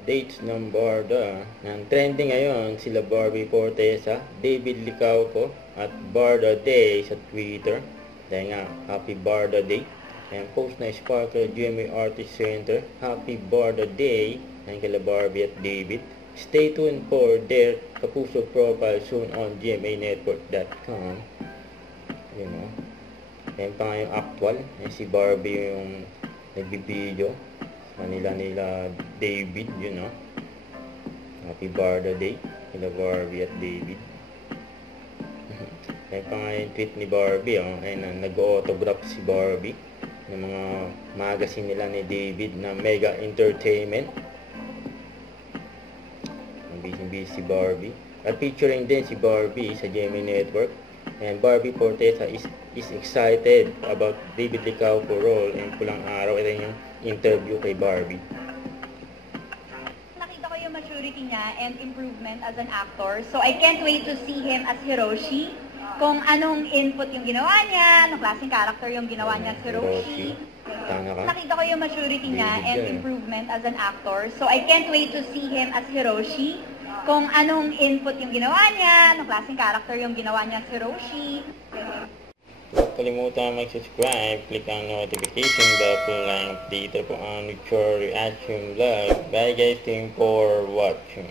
updates ng Barda. Ang trending ngayon, sila Barbie Fortesa, David Licauco, at Barda Day sa Twitter. Dahil nga, Happy Barda Day. Ayan, post na Sparkle GMA Artist Center, Happy Barda Day. Ayan, kila Barbie at David. Stay tuned for their Kapuso profile soon on gmanetwork.com. You know. Ayan pa nga yung actual. Ayan si Barbie yung nagbibideo. Nila David, you know. Happy Barda Day. Kila Barbie at David. Ayan pa nga yung tweet ni Barbie. Oh. Ayan, nag-autograph si Barbie ng mga magazine nila ni David na Mega Entertainment. Busy si Barbie. At featuring din si Barbie sa GMA Network. And Barbie Fortesa is excited about David Licauco role in Pulang Araw. Ito yung interview kay Barbie. Nakita ko yung maturity niya and improvement as an actor. So I can't wait to see him as Hiroshi. Kung anong input yung ginawa niya, anong klaseng character yung ginawa niya as Hiroshi. Nakita ko yung maturity niya and improvement as an actor. So I can't wait to see him as Hiroshi. Kung anong input yung ginawa niya, anong klaseng character yung ginawa niya as Hiroshi. Huwag kalimutan mag-subscribe, click ang notification bell para lang update po ang future reaction vlog. Bye guys, thank you for watching.